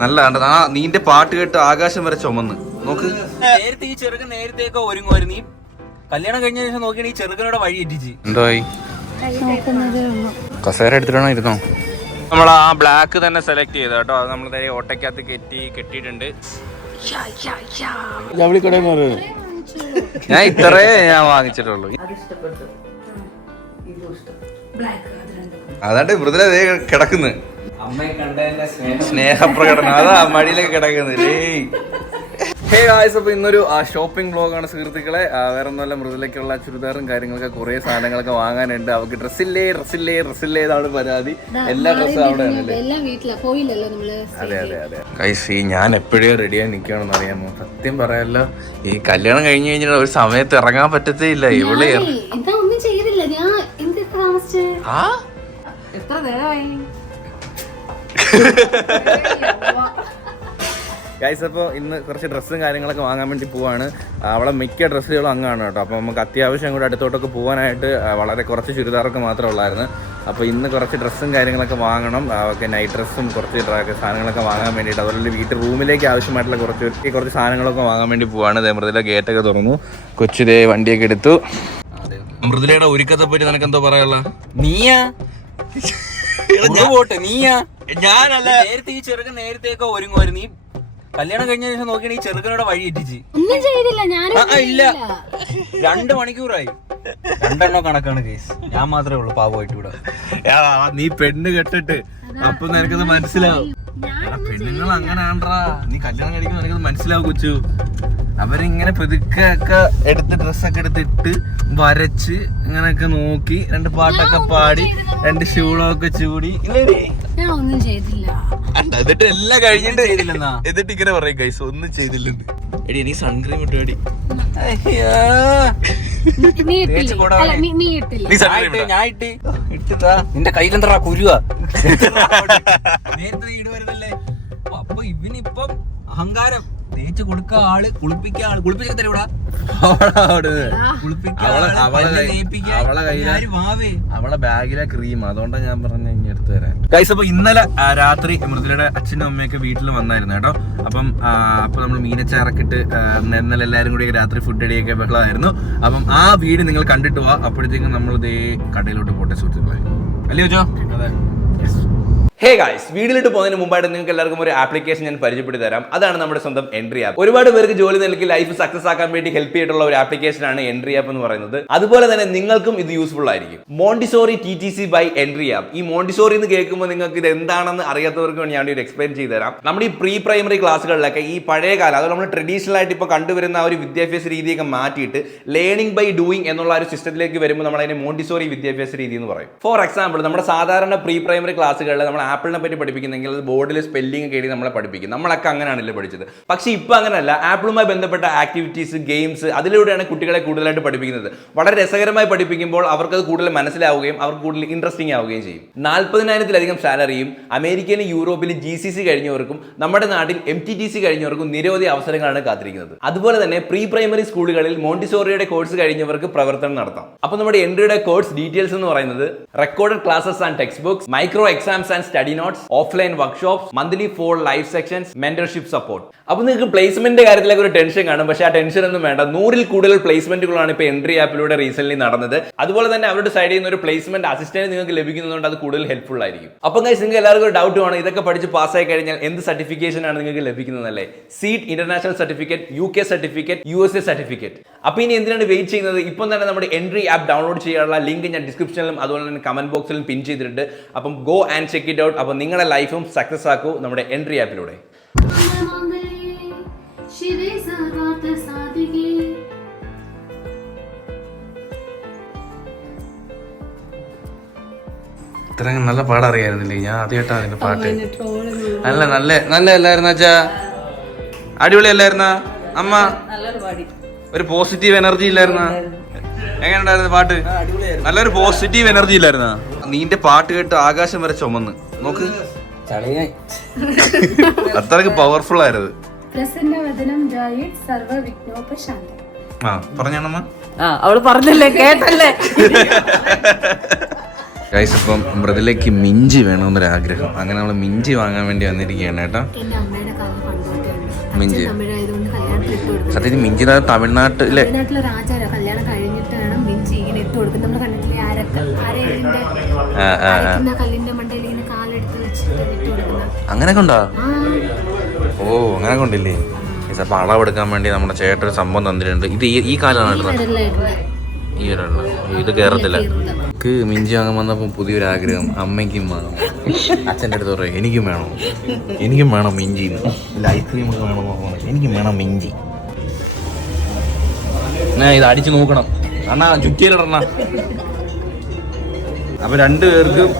നല്ല ആ നീന്റെ പാട്ട് കേട്ട് ആകാശം വരെ ചുമന്ന്. നോക്ക്. നേരത്തെ ഈ ചെറുക്കൻ നേരത്തെയൊക്കെ ഒരുങ്ങുമായിരുന്നു. നീ കല്യാണം കഴിഞ്ഞ ശേഷം നോക്കിയാണ് ഈ ചെറുക്കനോട് വഴി എത്തിച്ച് എന്തായി? കസേര എടുത്തിട്ടാണോ ഇരുന്നോ? നമ്മൾ ആ ബ്ലാക്ക് തന്നെ സെലക്ട് ചെയ്ത കേട്ടോ. അത് നമ്മൾ നേരെ ഓട്ടയ്ക്കകത്ത് കെട്ടി കെട്ടിയിട്ടുണ്ട്. ഞാൻ ഇത്രേ ഞാൻ വാങ്ങിച്ചിട്ടുള്ളൂ. അതാണ്ട് മൃദുല ദേ കിടക്കുന്നു. സ്നേഹപ്രകടനം. അതാ മടിയിലൊക്കെ കിടക്കുന്നത് ഏയ് ഹേ ഗായ്സ് അപ്പോൾ ഇന്നൊരു ഷോപ്പിംഗ് ബ്ലോഗാണ് സുഹൃത്തുക്കളെ. ആ, വേറെ ഒന്നുമല്ല മൃദുലയ്ക്കുള്ള ചുരിദാറും കാര്യങ്ങളൊക്കെ കുറേ സാധനങ്ങളൊക്കെ വാങ്ങാനുണ്ട്. അവർക്ക് ഡ്രസ്സില്ലേ ഡ്രസ്സില്ലേ ഡ്രസ്സില്ലേ എന്നാണ് പരാതി. എല്ലാ ഡ്രസ്സും അവിടെ അതെ അതെ അതെ. ഗൈസ് ഈ ഞാൻ എപ്പോഴേ റെഡിയായി നിൽക്കുകയാണെന്ന് അറിയാമോ? സത്യം പറയാലോ. ഈ കല്യാണം കഴിഞ്ഞ് കഴിഞ്ഞാൽ ഒരു സമയത്ത് ഇറങ്ങാൻ പറ്റത്തേ ഇല്ല ഇവൾ ഏയ്, ഗൈസ് അപ്പോൾ ഇന്ന് കുറച്ച് ഡ്രസ്സും കാര്യങ്ങളൊക്കെ വാങ്ങാൻ വേണ്ടി പോവാണ്. അവളെ മിക്ക ഡ്രസ്സുകളും അങ്ങാണ് കേട്ടോ. അപ്പോൾ നമുക്ക് അത്യാവശ്യം കൂടെ അടുത്തോട്ടൊക്കെ പോകാനായിട്ട് വളരെ കുറച്ച് ചുരിദാറൊക്കെ മാത്രമേ ഉള്ളായിരുന്നു. അപ്പോൾ ഇന്ന് കുറച്ച് ഡ്രസ്സും കാര്യങ്ങളൊക്കെ വാങ്ങണം. ഒക്കെ നൈറ്റ് ഡ്രസ്സും കുറച്ച് സാധനങ്ങളൊക്കെ വാങ്ങാൻ വേണ്ടിയിട്ട്. അതുപോലെ വീട്ടിൽ റൂമിലേക്ക് ആവശ്യമായിട്ടുള്ള കുറച്ച് കുറച്ച് സാധനങ്ങളൊക്കെ വാങ്ങാൻ വേണ്ടി പോവാണ്. ദേ മൃദുല ഗേറ്റൊക്കെ തുറന്നു. കൊച്ചിതേ വണ്ടിയൊക്കെ എടുത്തു. മൃദുലയുടെ ഒരുക്കത്തെ പറ്റി നിനക്ക് എന്തോ പറയാനുള്ള? നീയാ? പോട്ടെ നീയാ. ഞാനല്ല നേരത്തെ ഈ ചെറുക്കൻ നേരത്തെയൊക്കെ ഒരുങ്ങുമായിരുന്നു. നീ കല്യാണം കഴിഞ്ഞ ശേഷം നോക്കിയാണ് ഈ ചെറുക്കനോട് വഴി എത്തിച്ച് ഒന്നും ചെയ്തില്ല ആ, ഇല്ല. രണ്ട് മണിക്കൂറായി. രണ്ടെണ്ണോ കണക്കാണ് കേസ്. ഞാൻ മാത്രമേ ഉള്ളൂ പാവമായിട്ട് ഇവിടെ. നീ പെണ്ണ് കെട്ടിട്ട് അപ്പൊ നിനക്കത് മനസ്സിലാവും. പെണ്ണുങ്ങൾ പെണ്ണുങ്ങൾ അങ്ങനാണ്ട്രാ നീ കല്യാണം കഴിക്കുമ്പോ നിനക്കത് മനസ്സിലാവും കൊച്ചു. അവരിങ്ങനെ പെതുക്കെ ഒക്കെ എടുത്ത് ഡ്രസ്സൊക്കെ എടുത്തിട്ട് വരച്ച് ഇങ്ങനെയൊക്കെ നോക്കി രണ്ട് പാട്ടൊക്കെ പാടി രണ്ട് ഷൂളൊക്കെ ചൂടി? ഞാൻ ഒന്നും ചെയ്തില്ല. എന്നിട്ട് എല്ലാം കഴിഞ്ഞിട്ട് ചെയ്തില്ലെന്നാ? എന്നിട്ട് ഇങ്ങനെ പറയും ഗൈസ് ഒന്നും ചെയ്തില്ലെന്ന്. എടി നീ സൺക്രീം ഇട്ടു എടി. നീ നീ നീ ഇട്ടില്ല? നീ സൺക്രീം ഇട്ട്, ഞാൻ ഇട്ട് ഇട്ടുതാ. നിന്റെ കയ്യിലെന്താ കുരുവാ? നേരത്തെ ഈട് വരുന്നല്ലേ അപ്പൊ ഇവനിപ്പം അഹങ്കാരം. തേച്ച് കൊടുക്ക ആൾ കുളിപ്പിക്ക ആൾ. കുളിപ്പിച്ച തരൂടാ അവളെ- അവളെ പല്ല് അവളെ കയ്യിലാ- വാവേ. അവളെ ബാഗിലെ ക്രീം അതുകൊണ്ടാണ് ഞാൻ പറഞ്ഞ ഇനി എടുത്തു തരാൻ. ഗൈസ് അപ്പൊ ഇന്നലെ രാത്രി മൃദുലയുടെ അച്ഛനും അമ്മയൊക്കെ വീട്ടിൽ വന്നായിരുന്നു കേട്ടോ. അപ്പം അപ്പൊ നമ്മൾ മീനച്ചാറൊക്കെ ഇട്ട് ഇന്നലെ എല്ലാരും കൂടി രാത്രി ഫുഡ് അടിയൊക്കെ ബഹളമായിരുന്നു അപ്പം ആ വീട് നിങ്ങൾ കണ്ടിട്ട് പോവാ അപ്പോഴത്തേക്കും നമ്മൾ ഇതേ കടയിലോട്ട് പോട്ടെ സുഹൃത്തുക്കളെ. അല്ലയോ ജോ ഹേ ഗായ്സ് വീട്ടിലിട്ട് പോകുന്നതിന് മുമ്പായിട്ട് നിങ്ങൾക്ക് എല്ലാവർക്കും ഒരു ആപ്ലിക്കേഷൻ ഞാൻ പരിചയപ്പെടുത്തി തരാം. അതാണ് നമ്മുടെ സ്വന്തം എൻട്രി ആപ്പ് ഒരുപാട് പേർക്ക് ജോലി നൽകി ലൈഫ് സക്സസ് ആക്കാൻ വേണ്ടി ഹെൽപ്പ് ചെയ്തിട്ടുള്ള ഒരു ആപ്ലിക്കേഷൻ ആണ് എൻട്രി ആപ്പ് എന്ന് പറയുന്നത്. അതുപോലെ തന്നെ നിങ്ങൾക്കും ഇത് യൂസ്ഫുൾ ആയിരിക്കും. Montessori T T C by entry app ഈ മോണ്ടിസോറി എന്ന് കേൾക്കുമ്പോൾ നിങ്ങൾക്ക് ഇത് എന്താണെന്ന് അറിയാത്തവർക്ക് വേണ്ടി ഞാൻ ഒരു എക്സ്പ്ലെയിൻ ചെയ്തു തരാം. നമ്മുടെ ഈ പ്രീ പ്രൈമറി ക്ലാസ്സുകളിലൊക്കെ ഈ പഴയ കാലം അത് നമ്മൾ ട്രഡീഷണൽ ആയിട്ട് ഇപ്പോൾ കണ്ടുവരുന്ന ആ ഒരു വിദ്യാഭ്യാസ രീതിയൊക്കെ മാറ്റിയിട്ട് ലേണിംഗ് ബൈ ഡൂയിങ് എന്നുള്ള ഒരു സിസ്റ്റത്തിലേക്ക് വരുമ്പോൾ നമ്മൾ അതിനെ മോണ്ടിസോറി വിദ്യാഭ്യാസ രീതി എന്ന് പറയും. ഫോർ എക്സാമ്പിൾ നമ്മുടെ സാധാരണ പ്രീ പ്രൈമറി ക്ലാസ്സുകളിൽ നമ്മൾ ആപ്പിളിനെ പറ്റി പഠിപ്പിക്കുന്നെങ്കിൽ അത് ബോർഡിൽ സ്പെല്ലിംഗ് കയറി നമ്മളെ പഠിപ്പിക്കും. നമ്മളൊക്കെ അങ്ങനെയാണല്ലോ പഠിച്ചത്. പക്ഷേ ഇപ്പോൾ അങ്ങനെയല്ല. ആപ്പിളുമായി ബന്ധപ്പെട്ട ആക്ടിവിറ്റീസ് ഗെയിംസ് അതിലൂടെയാണ് കുട്ടികളെ കൂടുതലായിട്ട് പഠിപ്പിക്കുന്നത്. വളരെ രസകരമായി പഠിപ്പിക്കുമ്പോൾ അവർക്കത് കൂടുതൽ മനസ്സിലാവുകയും അവർക്ക് കൂടുതൽ ഇൻട്രസ്റ്റിംഗ് ആവുകയും ചെയ്യും. നാൽപ്പതിനായിരത്തിലധികം സാലറിയും അമേരിക്കയിലും യൂറോപ്പിലും ജി സി സി കഴിഞ്ഞവർക്കും നമ്മുടെ നാട്ടിൽ എം ടി ടി സി കഴിഞ്ഞവർക്കും നിരവധി അവസരങ്ങളാണ് കാത്തിരിക്കുന്നത്. അതുപോലെ തന്നെ പ്രീ പ്രൈമറി സ്കൂളുകളിൽ മോണ്ടിസോറിയുടെ കോഴ്സ് കഴിഞ്ഞവർക്ക് പ്രവർത്തനം നടത്താം. അപ്പോൾ നമ്മുടെ എൻട്രിയുടെ കോഴ്സ് ഡീറ്റെയിൽസ് എന്ന് പറയുന്നത് recorded classes and textbooks micro exams and study notes offline workshops monthly four live sessions mentorship support. അപ്പോൾ നിങ്ങൾക്ക് പ്ലേസ്മെന്റ് കാര്യത്തിലൊക്കെ ഒരു ടെൻഷൻ കാണും. പക്ഷേ ആ ടെൻഷൻ ഒന്നും വേണ്ട. നൂറിൽ കൂടുതൽ പ്ലേസ്മെന്റുകളാണ് ഇപ്പോൾ എൻട്രി ആപ്പിലൂടെ റീസെന്റ് നടന്നത്. അതുപോലെ തന്നെ അവരുടെ സൈഡിൽ നിന്ന് ഒരു പ്ലേസ്മെന്റ് അസിസ്റ്റന്റ് നിങ്ങൾക്ക് ലഭിക്കുന്നതുകൊണ്ട് അത് കൂടുതൽ ഹെൽപ്ഫുൾ ആയിരിക്കും. അപ്പം guys നിങ്ങൾക്ക് എല്ലാവർക്കും ഒരു ഡൗട്ട് ആണ് ഇതൊക്കെ പഠിച്ച് പാസ്സായി കഴിഞ്ഞാൽ എന്ത് സർട്ടിഫിക്കേഷൻ ആണ് നിങ്ങൾക്ക് ലഭിക്കുന്നതല്ലേ seat international certificate U K certificate U S A certificate അപ്പോൾ ഇനി എന്തിനാണ് വെയിറ്റ് ചെയ്യുന്നത്? ഇപ്പം തന്നെ നമ്മുടെ എൻട്രി ആപ്പ് ഡൗൺലോഡ് ചെയ്യാനുള്ള ലിങ്ക് ഞാൻ ഡിസ്ക്രിപ്ഷനിലും അതുപോലെ തന്നെ കമന്റ് ബോക്സിലും പിൻ ചെയ്തിട്ടുണ്ട്. അപ്പം go and check it out അപ്പോൾ നിങ്ങളുടെ ലൈഫും സക്സസ് ആക്കൂ നമ്മുടെ എൻട്രി ആപ്പിലൂടെ ഇത്രയും നല്ല പാടറിയായിരുന്നില്ലേ ഞാൻ ആദ്യമായിട്ടാ അതിന്റെ പാട്ട്. അല്ല നല്ല നല്ല നല്ല അല്ലായിരുന്ന അച്ഛാ? അടിപൊളി അല്ലായിരുന്ന? അമ്മ. ഒരു പോസിറ്റീവ് എനർജി ഇല്ലായിരുന്ന? എങ്ങനെയുണ്ടായിരുന്നു പാട്ട്? നല്ലൊരു പോസിറ്റീവ് എനർജി ഇല്ലായിരുന്ന? നീന്റെ പാട്ട് കേട്ട് ആകാശം വരെ ചുമന്ന്. നോക്ക്. അത്രയ്ക്ക് പവർഫുൾ ആയിരുന്നു. പ്രസന്ന വദനം ജായത് സർവ വിഘ്നോപശാന്തി. ആ പറഞ്ഞാണമ്മ ആ അവൾ പറഞ്ഞല്ലേ കേട്ടല്ലേ? ഗൈസ് ഇപ്പം മൃദുലയ്ക്ക് മിഞ്ചി വേണമെന്നൊരു ആഗ്രഹം അങ്ങനെ നമ്മൾ മിഞ്ചി വാങ്ങാൻ വേണ്ടി വന്നിരിക്കുകയാണ് കേട്ടോ. മിഞ്ചി. സത്യത്തിൽ മിഞ്ചി തമിഴ്നാട്ടിലെ കല്യാണം കഴിഞ്ഞിട്ട് വേണം മിഞ്ചി ഇങ്ങനെ ഇട്ട് കൊടുക്കും നമ്മൾ കണ്ടിട്ടില്ലേ. കല്ലിന്റെ മണ്ടയിൽ അങ്ങനെയൊക്കെ ഉണ്ടോ? ഓ അങ്ങനെ കൊണ്ടില്ലേ? ഇപ്പൊ അളവെടുക്കാൻ വേണ്ടി നമ്മുടെ ചേട്ടൻ സംഭവം തന്നിട്ടുണ്ട്. ഇത് ഈ കാലമാണ് ഈ ഇത് കേരളത്തില എനിക്ക് മിഞ്ചി വാങ്ങാൻ വന്നപ്പോൾ പുതിയൊരു ആഗ്രഹം. അമ്മയ്ക്കും വേണം. അച്ഛന്റെ അടുത്ത് പറയും എനിക്കും വേണം? എനിക്കും വേണം മിഞ്ചി ഐസ്ക്രീം ഒക്കെ എനിക്കും വേണം മിഞ്ചി. ഞാൻ ഇത് അടിച്ചു നോക്കണം. അണ്ണാ ചുറ്റിയിലിടണ. അപ്പൊ രണ്ടു പേർക്കും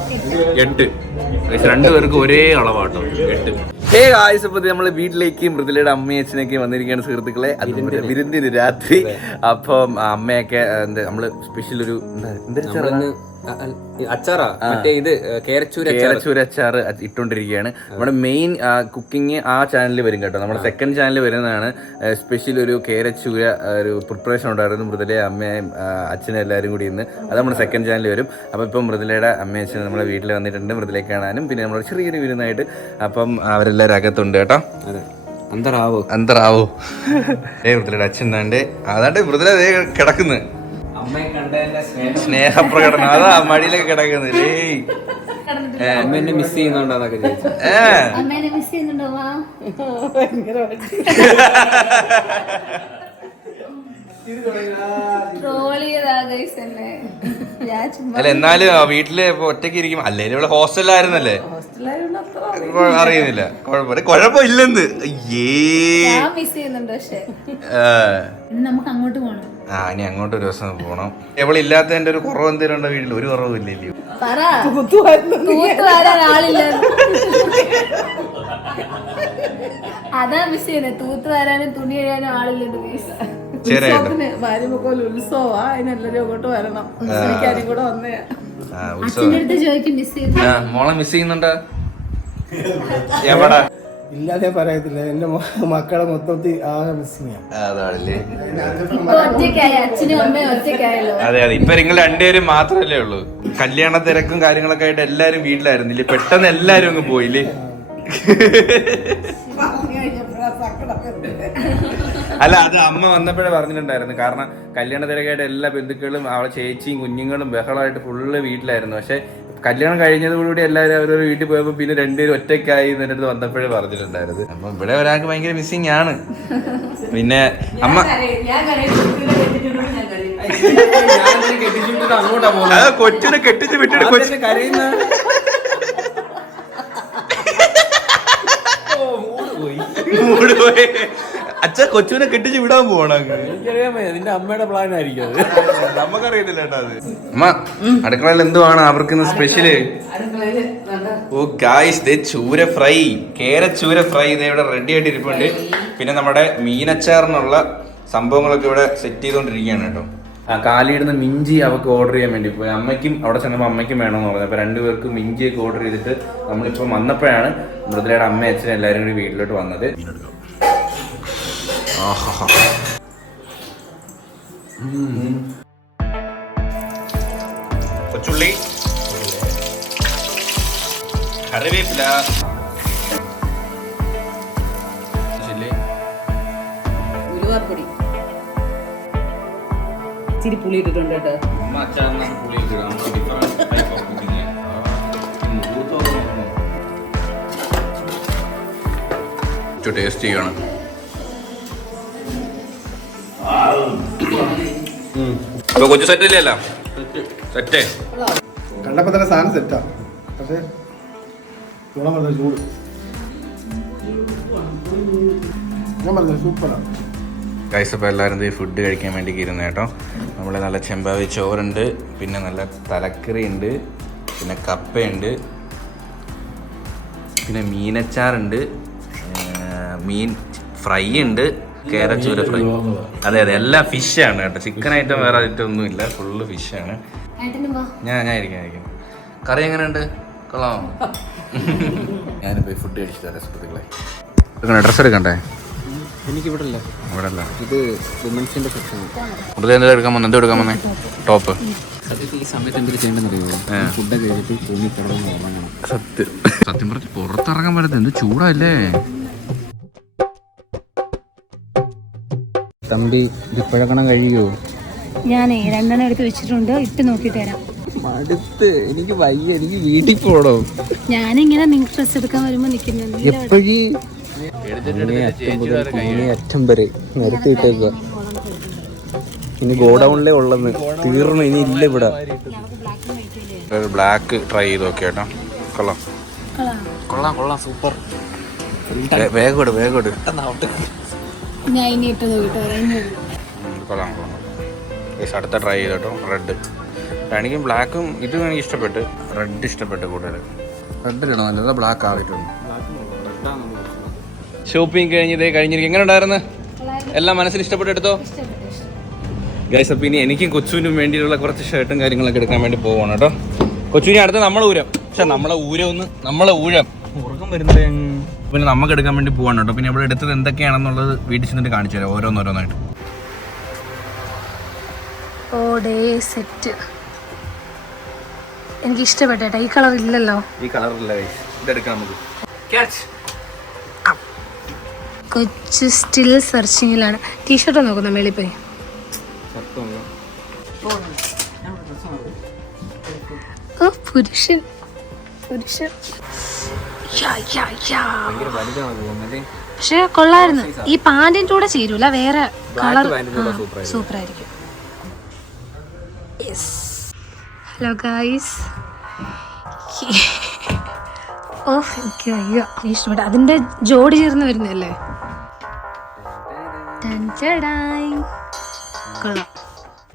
എട്ട്. Guys, രണ്ടു പേർക്കും ഒരേ അളവാട്ടോ എട്ട്. ഹേ ആയുസ് ഇപ്പൊ നമ്മൾ വീട്ടിലേക്ക് മൃദുലയുടെ അമ്മയും അച്ഛനൊക്കെ വന്നിരിക്കുകയാണ് സുഹൃത്തുക്കളെ. അതിന്റെ വിരുന്നിന്. രാത്രി. അപ്പം അമ്മയൊക്കെ എന്താ നമ്മൾ സ്പെഷ്യൽ ഒരു എന്താ അച്ചാറാ? മറ്റേ ഇത് കേരച്ചൂര അച്ചാർ ഇട്ടുകൊണ്ടിരിക്കുകയാണ് നമ്മുടെ മെയിൻ കുക്കിംഗ് ആ ചാനലിൽ വരും കേട്ടോ. നമ്മുടെ സെക്കൻഡ് ചാനലിൽ വരുന്നതാണ് സ്പെഷ്യൽ ഒരു കേരച്ചൂര ഒരു പ്രിപ്പറേഷൻ ഉണ്ടായിരുന്നു മൃദുലയെ അമ്മയും അച്ഛനും എല്ലാവരും കൂടി ഇന്ന്. അത് നമ്മുടെ സെക്കൻഡ് ചാനലിൽ വരും. അപ്പോൾ ഇപ്പം മൃദുലയുടെ അമ്മയും അച്ഛനും നമ്മുടെ വീട്ടിൽ വന്നിട്ടുണ്ട് മൃദുലയെ കാണാനും. പിന്നെ നമ്മുടെ ചെറിയൊരു വിരുന്നായിട്ട് അപ്പം അവരെല്ലാവരും അകത്തുണ്ട് കേട്ടോ. അതെ. അന്തറാവോ എന്തറാവോ ഏ മൃദുലയുടെ അച്ഛൻ താണ്ട്. അതാണ്ട് മൃദുല ദേ സ്നേഹപ്രകടനം. അതാ മടിയിലൊക്കെ കിടക്കുന്നത് അമ്മേനെ അമ്മ എന്നെ മിസ് ചെയ്യുന്നുണ്ടോന്നൊക്കെ ചോദിച്ചു. ഏ. അമ്മേനെ മിസ് ചെയ്യുന്നുണ്ടോ അല്ല എന്നാലും ആ വീട്ടിൽ ഇപ്പൊ ഒറ്റയ്ക്ക് ഇരിക്കും അല്ലെങ്കിൽ ഇവിടെ ഹോസ്റ്റലിലായിരുന്നല്ലേ? അറിയുന്നില്ല. കുഴപ്പമില്ല കുഴപ്പമില്ലെന്ന്. അയ്യേ. ഞാൻ മിസ് ചെയ്യുന്നുണ്ട് പക്ഷേ. ആ. നമുക്ക് അങ്ങോട്ട് പോകണം ആ ഇനി അങ്ങോട്ട് ഒരു ദിവസം പോണം. എവളില്ലാത്തതിന്റെ ഒരു കുറവ് എന്തെങ്കിലും ഉണ്ടോ വീട്ടിൽ ഒരു കുറവും ഇല്ലല്ലോ. അതാ മിസ് ചെയ്യുന്നത് തൂത്ത് വരാനും തുണി കഴിയാനും ആളില്ലെന്ന് മിസ് ശരിയായിട്ടും ഭാര്യമൊക്കെ ഉത്സവമാ. അതിനെല്ലാരും അങ്ങോട്ട് വരണം. ഉത്സവിക്കാനും കൂടെ വന്നേ. അച്ഛന്റെ അടുത്ത് ചോദിക്കും മിസ് ചെയ്യുന്നു ആ മോളെ മിസ് ചെയ്യുന്നുണ്ടോ? എവിടാ? ഇല്ലാതെ പറയത്തില്ല. എന്റെ മക്കളെ മൊത്തത്തിൽ ആകെ അതെ അതെ. ഇപ്പൊ നിങ്ങൾ രണ്ടുപേരും മാത്രല്ലേ ഉള്ളൂ. കല്യാണ തിരക്കും കാര്യങ്ങളൊക്കെ ആയിട്ട് എല്ലാരും വീട്ടിലായിരുന്നില്ലേ? പെട്ടെന്ന് എല്ലാരും അങ്ങ് പോയില്ലേ? അല്ല അത് അമ്മ വന്നപ്പോഴേ പറഞ്ഞിട്ടുണ്ടായിരുന്നു. കാരണം കല്യാണ തിരക്കായിട്ട് എല്ലാ ബന്ധുക്കളും അവളെ ചേച്ചിയും കുഞ്ഞുങ്ങളും ബഹളമായിട്ട് ഫുള്ള് വീട്ടിലായിരുന്നു. പക്ഷെ കല്യാണം കഴിഞ്ഞതോടുകൂടി എല്ലാവരും അവരൊരു വീട്ടിൽ പോയപ്പോൾ പിന്നെ രണ്ടുപേരും ഒറ്റക്കായി എന്നെ അടുത്ത് വന്നപ്പോഴേ പറഞ്ഞിട്ടുണ്ടായിരുന്നു അപ്പം ഇവിടെ ഒരാൾക്ക് ഭയങ്കര മിസ്സിങ് ആണ്. പിന്നെ അമ്മ ഞാൻ കെട്ടിച്ചിട്ട് അങ്ങോട്ടാ അത് കൊച്ചിനെ കെട്ടിച്ച് വിട്ടിട്ട് കൊച്ചു പോകുന്നത് കരയുന്ന മൂട് പോയി. അച്ഛ കൊച്ചുവിനെ കെട്ടിച്ച് വിടാൻ പോവാണ് എനിക്കറിയാൻ വയ്യ നിന്റെ അമ്മയുടെ പ്ലാൻ ആയിരിക്കും അത്. നമുക്കറിയത്തില്ല കേട്ടോ അത്. അമ്മ അടുക്കളയിൽ എന്തുവാണ് അവർക്ക് ഇന്ന് സ്പെഷ്യൽ ഓ ഗായ്സ് ദേ ചൂര ഫ്രൈ കേര ചൂര ഫ്രൈ. ഇത് ഇവിടെ റെഡി ആയിട്ട് ഇരിപ്പുണ്ട്. പിന്നെ നമ്മുടെ മീനച്ചാറിനുള്ള സംഭവങ്ങളൊക്കെ ഇവിടെ സെറ്റ് ചെയ്തുകൊണ്ടിരിക്കുകയാണ് കേട്ടോ. ആ കാലിയിടുന്ന മിഞ്ചി അവർക്ക് ഓർഡർ ചെയ്യാൻ വേണ്ടി പോയി. അമ്മയ്ക്കും അവിടെ ചെന്നപ്പോൾ അമ്മയ്ക്കും വേണമെന്ന് പറഞ്ഞു. അപ്പോൾ രണ്ടുപേർക്കും മിഞ്ചിയൊക്കെ ഓർഡർ ചെയ്തിട്ട് നമ്മളിപ്പോൾ വന്നപ്പോഴാണ് മൃദുലയുടെ അമ്മ അച്ഛനും എല്ലാവരും കൂടി വീട്ടിലോട്ട് വന്നത്. ആഹാ. കൊച്ചുള്ളി. കറിവേപ്പില. ചില്ലി ഉലുവാപ്പൊടി. ഇച്ചിരി പുളി ഇട്ടിട്ടുണ്ട് കേട്ടോ ടേസ്റ്റ് അച്ചാറിനാണ് ഇപ്പൊ കൊച്ചു സെറ്റ് ഇല്ലല്ലോ സെറ്റ് കണ്ടപ്പോ തന്നെ സാധനം സെറ്റാ പക്ഷേ ഗുണം പറഞ്ഞ ചൂട്. ഞാൻ പറഞ്ഞു സൂപ്പറാണ് ഗൈസ് അപ്പോൾ എല്ലാവരും ഈ ഫുഡ് കഴിക്കാൻ വേണ്ടി ഇരുന്ന് കേട്ടോ. നമ്മൾ നല്ല ചെമ്പാവി ചോറുണ്ട് പിന്നെ നല്ല തലക്കറി ഉണ്ട് പിന്നെ കപ്പയുണ്ട് പിന്നെ മീനച്ചാറുണ്ട് മീൻ ഫ്രൈ ഉണ്ട് കേരച്ചൂര ഫ്രൈ അതെ അതെ എല്ലാം ഫിഷാണ് കേട്ടോ. ചിക്കൻ ഐറ്റം വേറെ ഐറ്റം ഒന്നും ഇല്ല ഫുള്ള് ഫിഷാണ് ഞാൻ ഞാൻ ഇരിക്കാം ഇരിക്കാം. കറി എങ്ങനെയുണ്ട്? കൊള്ളാമോ? ഞാനിപ്പോൾ ഫുഡ് കഴിച്ചിട്ട് വരാം സുഹൃത്തുക്കളെ. ഡ്രസ്സ് എടുക്കണ്ടേ? എനിക്ക് ഇവിടെ ഇല്ല ഇവിടെ അല്ല ഇത് വുമൻസിന്റെ സെക്ഷൻ കൂടുതൽ എന്താ എടുക്കാൻ വന്നത് എന്താ എടുക്കാൻ വന്നേ? ടോപ്പ് സത്യത്തിൽ ഈ സമയത്ത് എന്തൊരു ചെയ്യേണ്ടെന്ന് അറിയുമോ ഫുഡൊക്കെ കഴിച്ചിട്ട് തൂങ്ങി കിടന്ന് ഉറങ്ങണം. സത്യം. സത്യം പറഞ്ഞ് പുറത്തിറങ്ങാൻ പറ്റത്തില്ല. എന്ത് ചൂടല്ലേ തമ്പി ഇതിപ്പോഴക്കണം കഴിയോ കഴിയുമോ ഞാനേ രണ്ടെണ്ണം എടുത്ത് വെച്ചിട്ടുണ്ട്. ഇട്ട് നോക്കിട്ട് തരാം. മടുത്ത്. എനിക്ക് വയ്യ. എനിക്ക് വീട്ടിൽ പോണോ. ഞാനിങ്ങനെ നിങ്ങൾക്ക് ഡ്രസ് എടുക്കാൻ വരുമ്പോ നിക്കുന്നുണ്ട് എപ്പോഴീ അറ്റം വരെ ഇനി ഗോഡൗണിലേ ഉള്ളത് തീർന്നു. ഇനി ഇല്ല ഇവിടെ. ബ്ലാക്ക് ട്രൈ ചെയ്ത് നോക്കി കേട്ടോ. കൊള്ളാം. കൊള്ളാം. കൊള്ളാം സൂപ്പർ. വേഗം ഇട് വേഗം ഇട്. ഞാൻ ഇനി ഇട്ട് ഇനി കൊള്ളാം. കൊള്ളാം അടുത്ത ട്രൈ ചെയ്തോട്ടോ. റെഡ് എനിക്കും ബ്ലാക്കും ഇത് എനിക്ക് ഇഷ്ടപ്പെട്ട്. റെഡ് ഇഷ്ടപ്പെട്ട് കൂടുതൽ റെഡ് ഇടണം നല്ലത് ബ്ലാക്ക് ആയിട്ടുണ്ട് ഷോപ്പിംഗ് കഴിഞ്ഞത് കഴിഞ്ഞിരിക്കും. എങ്ങനെ ഉണ്ടായിരുന്നു? എല്ലാം മനസ്സിൽ ഇഷ്ടപ്പെട്ടെടുത്തോ ഗൈസ് അപ്പം ഇനി എനിക്കും കൊച്ചുവിനും വേണ്ടിയിട്ടുള്ള കുറച്ച് ഷർട്ടും കാര്യങ്ങളൊക്കെ എടുക്കാൻ വേണ്ടി പോവാണ് കേട്ടോ. കൊച്ചുവിനി അടുത്ത് നമ്മളെ ഊരം. പക്ഷെ നമ്മളെ ഊരം ഒന്ന് നമ്മളെ ഊരം ഉറക്കം വരുന്നത് പിന്നെ നമുക്ക് എടുക്കാൻ വേണ്ടി പോവാണ് കേട്ടോ. പിന്നെ ഇവിടെ എടുത്തത് എന്തൊക്കെയാണെന്നുള്ളത് വീട്ടിൽ ചെന്നിട്ട് കാണിച്ചു തരാം ഓരോന്നോരോന്നായിട്ട്. ഓ ഡേ സെറ്റ് എനിക്ക് ഇഷ്ടപ്പെട്ടേട്ടാ ഈ കളർ ഇല്ലല്ലോ. ഈ കളർ ഇല്ല ഇതെടുക്കാം നമുക്ക്. കൊച്ചു സ്റ്റിൽ സെർച്ചിങ്ങിലാണ് ടീഷർട്ട് നോക്കുന്ന മേളിൽ പോയി. പുരുഷൻ. പുരുഷൻ. പക്ഷെ കൊള്ളായിരുന്നു. ഈ പാന്റിന്റെ കൂടെ ചേരൂല വേറെ കളർ സൂപ്പർ ആയിരിക്കും ഹലോ ഗായ്സ് ഓ എനിക്ക് അയ്യോ ഇഷ്ടപ്പെട്ട. അതിന്റെ ജോഡി ചേർന്ന് വരുന്നല്ലേ ടൻ ടടായ്. കൊള്ളാം.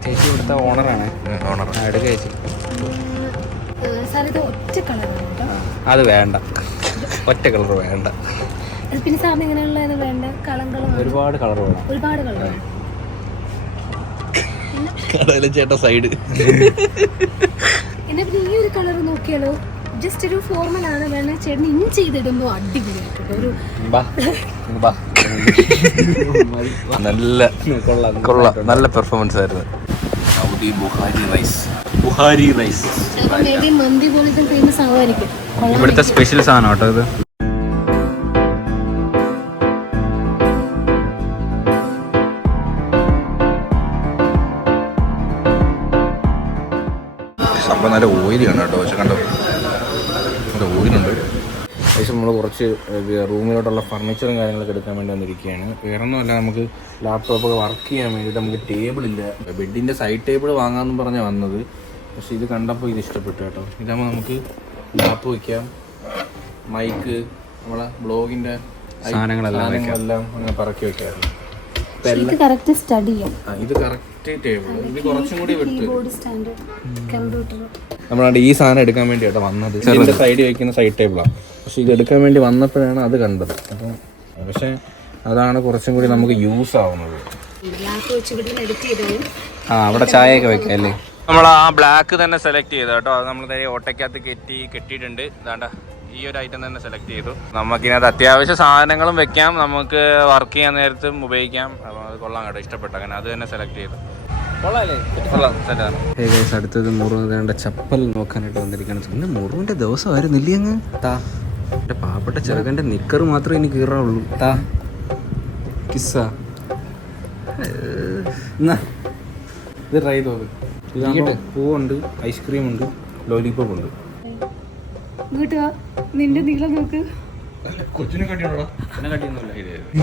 ചേച്ചി ഇവിടുത്തെ ഓണറാണ്. ഓണർ. എടുക്ക ചേച്ചി. സാർ ഇത് ഒറ്റ കളർ അത് വേണ്ട. ഒറ്റ കളർ വേണ്ട. പിന്നെ സാറിന് ഇങ്ങനെയുള്ളത് വേണ്ട? കളം കളം ഒരുപാട് കളർ വേണം. ഒരുപാട് കളർ കടയിലെ ചേട്ട സൈഡ് എന്നെ പിന്നെ ഈ ഒരു കളർ നോക്കിയാലോ ജസ്റ്റ് ഒരു ഫോർമൽ ആണ്. വേണേ ചേട്ടൻ ഇൻ ചെയ്തിടുമ്പോ അടിപൊളിയായിട്ടുണ്ട്. ഒരു നല്ല കൊള്ളാം കൊള്ളാം നല്ല പെർഫോമൻസ് ആയിരുന്നു. Saudi Buhari rice. Buhari rice. മന്തി പോലത്തെ ഫേമസ് ആവുമായിരിക്കും. ഇവിടുത്തെ സ്പെഷ്യൽ സാധനം കേട്ടോ ഇത്. സംഭവം നല്ല ഓയിലാണ് കേട്ടോ. പക്ഷെ കണ്ടോ? നല്ല ഓയിലുണ്ട് ഏകദേശം നമ്മൾ കുറച്ച് റൂമിലോട്ടുള്ള ഫർണിച്ചറും കാര്യങ്ങളൊക്കെ എടുക്കാൻ വേണ്ടി വന്നിരിക്കുകയാണ്. വേറൊന്നുമല്ല നമുക്ക് ലാപ്ടോപ്പ് ഒക്കെ വർക്ക് ചെയ്യാൻ വേണ്ടിയിട്ട് നമുക്ക് ടേബിൾ ഇല്ല. ബെഡിന്റെ സൈഡ് ടേബിൾ വാങ്ങാമെന്ന് പറഞ്ഞാൽ വന്നത്. പക്ഷേ ഇത് കണ്ടപ്പോൾ ഇത് ഇഷ്ടപ്പെട്ടു കേട്ടോ. ഇതാകുമ്പോൾ നമുക്ക് ലാപ്പ് വയ്ക്കാം. മൈക്ക് നമ്മളെ ബ്ലോഗിന്റെ സാധനങ്ങളെല്ലാം അങ്ങനെ പറക്കി വെക്കാറുണ്ട്. ഇത് കറക്റ്റ് സ്റ്റഡി ചെയ്യാം ഇത് കറക്റ്റ് ടേബിൾ ഇത് കുറച്ചും കൂടി വിട്ട് നമ്മളാണ്ട് ഈ സാധനം എടുക്കാൻ വേണ്ടി കേട്ടോ വന്നത് ഇതിന്റെ സൈഡിൽ വെക്കുന്ന സൈഡ് ടേബിളാണ് പക്ഷെ ഇത് എടുക്കാൻ വേണ്ടി വന്നപ്പോഴാണ് അത് കണ്ടത്. അപ്പം പക്ഷെ അതാണ് കുറച്ചും കൂടി നമുക്ക് യൂസ് ആവുന്നത്. ആ അവിടെ ചായയൊക്കെ വെക്കാം അല്ലേ? നമ്മൾ ആ ബ്ലാക്ക് തന്നെ സെലക്ട് ചെയ്തു കേട്ടോ. അത് നമ്മൾ ഓട്ടയ്ക്കകത്ത് കെട്ടി കെട്ടിയിട്ടുണ്ട്. ഇതാണ്ട ഈ ഒരു ഐറ്റം തന്നെ സെലക്ട് ചെയ്തു. നമുക്കിനകത്ത് അത്യാവശ്യ സാധനങ്ങളും വെക്കാം. നമുക്ക് വർക്ക് ചെയ്യാൻ നേരത്തും ഉപയോഗിക്കാം. അത് കൊള്ളാം കേട്ടോ. ഇഷ്ടപ്പെട്ട. അങ്ങനെ അത് തന്നെ സെലക്ട് ചെയ്തു. അടുത്തത് മുറുകേണ്ട ചപ്പൽ നോക്കാനായിട്ട് വന്നിരിക്കുകയാണ്. പിന്നെ മുറിവിന്റെ ദിവസം ആയിരുന്നില്ലേ അങ്ങ്? താ എന്റെ പാവപ്പെട്ട ചെറുക്കന്റെ നിക്കർ മാത്രമേ എനിക്ക് കീറാവുള്ളൂ താ കിസ്സ എന്നാ ഇത് ട്രൈ ചെയ്തോ ഇതാകുമ്പോൾ പൂവുണ്ട് ഐസ്ക്രീം ഉണ്ട് ലോലിപോപ്പ് ഉണ്ട് ഇങ്ങോട്ട് വാ. നിന്റെ നീളം നോക്ക്. കൊച്ചിനെ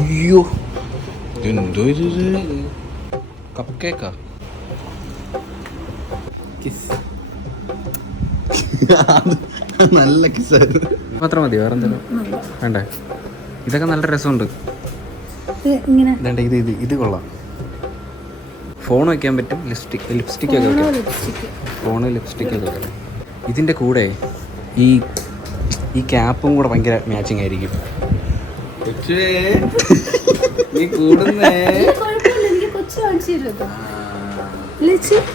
അയ്യോ. എന്തോ ഇത്? കപ്പ് കേക്കാ നല്ല കിസ്സായിരുന്നു മാത്രം മതി വേറെ എന്തെങ്കിലും? വേണ്ടേ? ഇതൊക്കെ നല്ല രസമുണ്ട്. ഇത് ഇത് കൊള്ളാം. ഫോൺ വയ്ക്കാൻ പറ്റും ലിപ്സ്റ്റിക് ലിപ്സ്റ്റിക് ഒക്കെ വെക്കാം ഫോൺ ഫോണ് ലിപ്സ്റ്റിക് ഒക്കെ വെക്കാം ഇതിന്റെ കൂടെ ഈ ഈ ക്യാപ്പും കൂടെ ഭയങ്കര മാച്ചിങ് ആയിരിക്കും.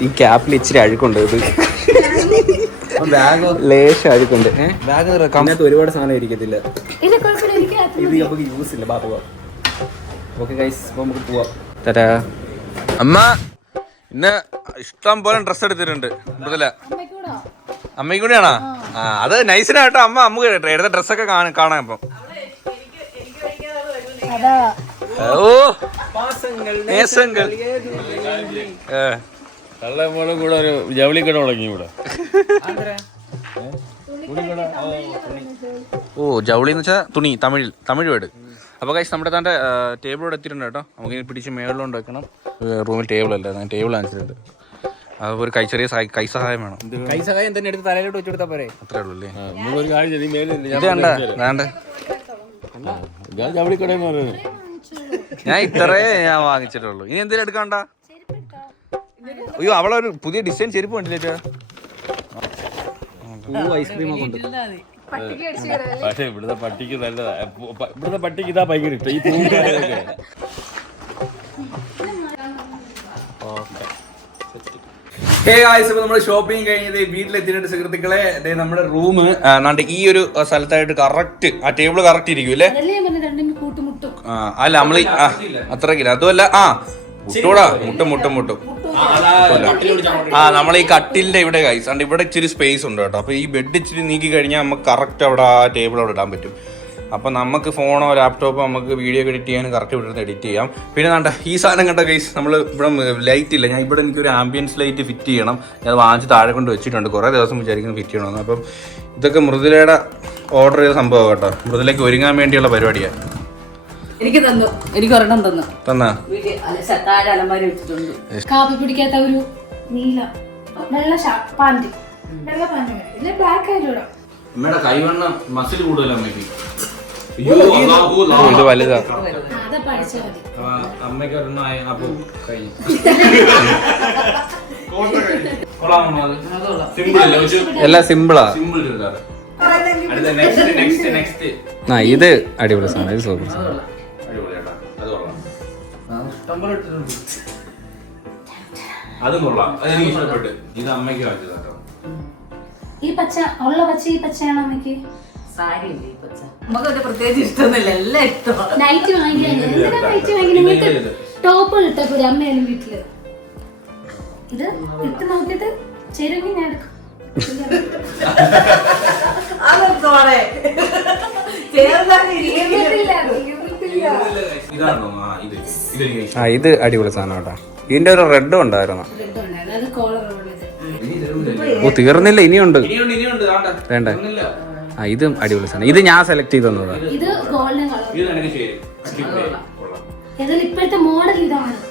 ഈ ക്യാപ്പിൽ ഇച്ചിരി അഴുക്കുണ്ട് ഇത്. ബാഗ്? ലേശം അഴുക്കുണ്ട്. ബാഗ് ഒരുപാട് സാധനം ഇരിക്കത്തില്ല. ഇത് നമുക്ക് യൂസ് ഇല്ല. ബാ പോവാം. ഓക്കെ ഗൈസ് നമുക്ക് പോവാം. തരാ. അമ്മ! ഇന്ന് ഇഷ്ടം പോലെ ഡ്രസ്സ് എടുത്തിട്ടുണ്ട്. അമ്മയ്ക്കൂടോ? അമ്മയ്ക്ക് കൂടിയാണോ ആ അത് നൈസിനാട്ടോ അമ്മ അമ്മ എടുത്ത ഡ്രസ്സൊക്കെ കാണാൻ കാണാം ഇപ്പം. ഓ. കള്ളമ്മോളെ കൂടെ ഒരു ജവളിക്കട തുടങ്ങി ഇവിടെ. ഓ ജൗളി എന്ന് വെച്ചാൽ തുണി തമിഴിൽ തമിഴ് വേർഡ്. അപ്പോൾ കൈസ് നമ്മുടെ താന്റെ ടേബിളോട് എത്തിയിട്ടുണ്ട് കേട്ടോ. നമുക്ക് ഇനി പിടിച്ച് മേളിലോണ്ട് വെക്കണം. റൂമിൽ ടേബിൾ അല്ല ഞാൻ ടേബിൾ വാങ്ങിച്ചിട്ടുണ്ട് അപ്പോൾ ഒരു കൈ ചെറിയ കൈ സഹായം വേണം. കൈ സഹായം തന്നെ എടുത്ത് തലയിലോട്ട് വെച്ചു കൊടുത്താൽ പോരെ? അത്രേ ഉള്ളൂ അല്ലേ? ഇത് വേണ്ട എന്ന് ഞാൻ ഇത്രേ ഞാൻ വാങ്ങിച്ചിട്ടുള്ളൂ. ഇനി എന്തെങ്കിലും എടുക്കണ്ട? അയ്യോ അവളൊരു പുതിയ ഡിസൈൻ ചെരുപ്പ് കണ്ടില്ലേ ചേട്ടാ പൂ ഐസ്ക്രീം ഒക്കെ ഉണ്ട് പക്ഷെ ഇവിടുത്തെ പട്ടിക്ക് നല്ലതാ. ഇവിടുത്തെ പട്ടിക്ക് ഇതാ ഭയങ്കര ഇഷ്ടം ഈ പൂക്കാരൊക്കെ ഹേ ആയിസ് ഇപ്പോൾ നമ്മൾ ഷോപ്പിംഗ് കഴിഞ്ഞത് വീട്ടിലെത്തിയിട്ട് സുഹൃത്തുക്കളെ. ദേ നമ്മുടെ റൂം നാണ്ട് ഈ ഒരു സ്ഥലത്തായിട്ട് കറക്റ്റ് ആ ടേബിൾ കറക്റ്റ് ഇരിക്കും അല്ലേ? അല്ല ആ, അത്രക്കില്ല. അതുമല്ല ആ മുട്ടൂടാ മുട്ടും മുട്ടും മുട്ടും. ആ നമ്മൾ ഈ കട്ടിലിന്റെ ഇവിടെ കൈസ് അണ്ട് ഇവിടെ ഇച്ചിരി സ്പേസ് ഉണ്ട് കേട്ടോ. അപ്പൊ ഈ ബെഡ് ഇച്ചിരി നീക്കി കഴിഞ്ഞാൽ നമുക്ക് കറക്റ്റ് അവിടെ ആ ടേബിൾ അവിടെ ഇടാൻ പറ്റും. അപ്പൊ നമുക്ക് ഫോണോ ലാപ്ടോപ്പോ നമുക്ക് വീഡിയോ എഡിറ്റ് ചെയ്യാനും കറക്റ്റ് ഇവിടെ എഡിറ്റ് ചെയ്യാം. പിന്നെ കണ്ട ഈ സാധനം കണ്ട കേസ് നമ്മൾ ഇവിടെ ലൈറ്റ് ഇല്ല. ഞാൻ ഇവിടെ എനിക്ക് ഒരു ആംബിയൻസ് ലൈറ്റ് ഫിറ്റ് ചെയ്യണം. ഞാൻ വാങ്ങിച്ച് താഴെ കൊണ്ട് വെച്ചിട്ടുണ്ട്. കുറേ ദിവസം വിചാരിക്കുന്നു ഫിറ്റ് ചെയ്യണമെന്ന്. അപ്പം ഇതൊക്കെ മൃദുലയുടെ ഓർഡർ ചെയ്ത സംഭവം കേട്ടോ. മൃദുലയ്ക്ക് ഒരുങ്ങാൻ വേണ്ടിയുള്ള പരിപാടിയാണ് എനിക്ക് തന്നു. എനിക്ക് ഒരെണ്ണം തന്നു. തന്നാ? വീട്ടിൽ താഴെ അലമാരി വെച്ചിട്ടുണ്ട്. കാപ്പി പിടിക്കാത്ത ഒരു നീല വെള്ള പാന്റ് വെള്ള പാന്റ് ഇല്ല ബ്ലാക്ക് ആയിട്ട് അമ്മയുടെ കൈവണ്ണം മസിൽ കൂടുതലാ അമ്മയ്ക്ക്. ഇത് വലുതാ. അതെ പഠിച്ചാൽ മതി. അമ്മയ്ക്ക് ഒരെണ്ണം ആയ അപ്പൊ കഴിഞ്ഞു. എല്ലാം സിമ്പിളാ സിമ്പിൾ ചുരിദാർ അടുത്ത നെക്സ്റ്റ് നെക്സ്റ്റ് നെക്സ്റ്റ് ആ ഇത് അടിപൊളി സാധനം. ഇത് സൂപ്പർ സാധനം. അതും കൊള്ളാം. അത് എനിക്ക് ഇഷ്ടപ്പെട്ടു. ഇത് അമ്മയ്ക്ക് വാങ്ങിച്ചത് കേട്ടോ ഈ പച്ച ഉള്ള പച്ച ഈ പച്ചയാണ് അമ്മയ്ക്ക്? സാരി ഇല്ലേ ഈ പച്ച? നമുക്ക് ഒരു പ്രത്യേകിച്ച് ഇഷ്ടമൊന്നുമില്ല. എല്ലാം ഇഷ്ടമാണ് നൈറ്റ് വാങ്ങിക്കാൻ എന്തിനാ നൈറ്റ് വാങ്ങിക്കാൻ നിങ്ങൾക്ക് ടോപ്പ് വീട്ടിൽ? ഇത് ഇട്ട് നോക്കിയിട്ട് ചേരുമെങ്കിൽ ഞാൻ എടുക്കും. ആ ഇത്. അടിപൊളി സാധനം കേട്ടോ. ഇതിന്റെ ഒരു റെഡും ഉണ്ടായിരുന്നു. ഓ തീർന്നില്ല ഇനിയുണ്ട്. വേണ്ട ഇനിയുണ്ട്. ആണ്ട വേണ്ടേ. ആ ഇതും അടിപൊളി സാധനം. ഇത് ഞാൻ സെലക്ട് ചെയ്ത് തന്നതാ.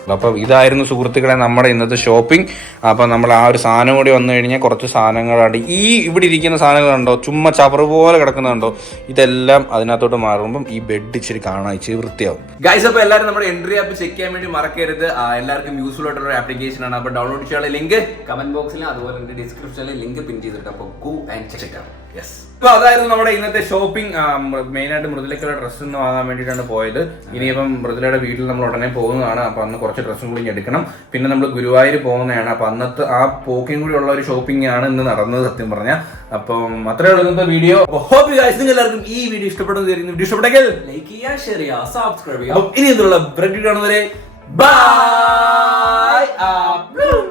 ഇത് ഗോൾഡൻ കളർ ഇത് നിനക്ക് ചേരും കൊള്ളാം ഏതായാലും ഇപ്പോഴത്തെ മോഡൽ ഇതാണ് അപ്പം ഇതായിരുന്നു സുഹൃത്തുക്കളെ നമ്മുടെ ഇന്നത്തെ ഷോപ്പിംഗ് അപ്പം നമ്മൾ ആ ഒരു സാധനം കൂടി വന്നു കഴിഞ്ഞാൽ കുറച്ച് സാധനങ്ങളാണ്. ഈ ഇവിടെ ഇരിക്കുന്ന സാധനങ്ങളുണ്ടോ ചുമ്മാ ചവറ് പോലെ കിടക്കുന്നുണ്ടോ ഇതെല്ലാം അതിനകത്തോട്ട് മാറുമ്പം ഈ ബെഡ് ഇച്ചിരി കാണാൻ ഇച്ചിരി വൃത്തിയാവും. ഗൈസ് അപ്പോൾ എല്ലാവരും നമ്മുടെ എൻട്രി ആപ്പ് ചെക്ക് ചെയ്യാൻ വേണ്ടി മറക്കരുത്. എല്ലാവർക്കും യൂസ്ഫുൾ ആയിട്ടുള്ള ഒരു ആപ്ലിക്കേഷൻ ആണ്. അപ്പോൾ ഡൗൺലോഡ് ചെയ്യാനുള്ള ലിങ്ക് കമന്റ് ബോക്സിൽ അതുപോലെ ഡിസ്ക്രിപ്ഷനിൽ ലിങ്ക് പിൻ ചെയ്തിട്ട് അപ്പോൾ go and check out yes അപ്പൊ അതായിരുന്നു നമ്മുടെ ഇന്നത്തെ ഷോപ്പിംഗ് മെയിൻ ആയിട്ട് മൃദുലയ്ക്കുള്ള ഡ്രസ്സ് ഒന്ന് വാങ്ങാൻ വേണ്ടിയിട്ടാണ് പോയത്. ഇനിയിപ്പം മൃദുലയുടെ വീട്ടിൽ നമ്മൾ ഉടനെ പോകുന്നതാണ്. അപ്പൊ അന്ന് കുറച്ച് ഡ്രസ്സും കൂടി എടുക്കണം. പിന്നെ നമ്മൾ ഗുരുവായൂർ പോകുന്നതാണ്. അപ്പൊ അന്നത്തെ ആ പോക്കിയും കൂടി ഉള്ള ഒരു ഷോപ്പിംഗ് ആണ് ഇന്ന് നടന്നത് സത്യം പറഞ്ഞാൽ. അപ്പം അത്രേ ഉള്ളൂ ഇന്നത്തെ വീഡിയോ ഹോപ്പ് ഗൈസ് നിങ്ങൾ എല്ലാവർക്കും ഈ വീഡിയോ ഇഷ്ടപ്പെടുന്നത് വീഡിയോ ഇഷ്ടപ്പെട്ടെങ്കിൽ ലൈക്ക് ചെയ്യുക ഷെയർ ചെയ്യുക സബ്സ്ക്രൈബ് ഇനി എന്നുള്ള ബ്രെഡ് കാണുന്നവരെ ബൈ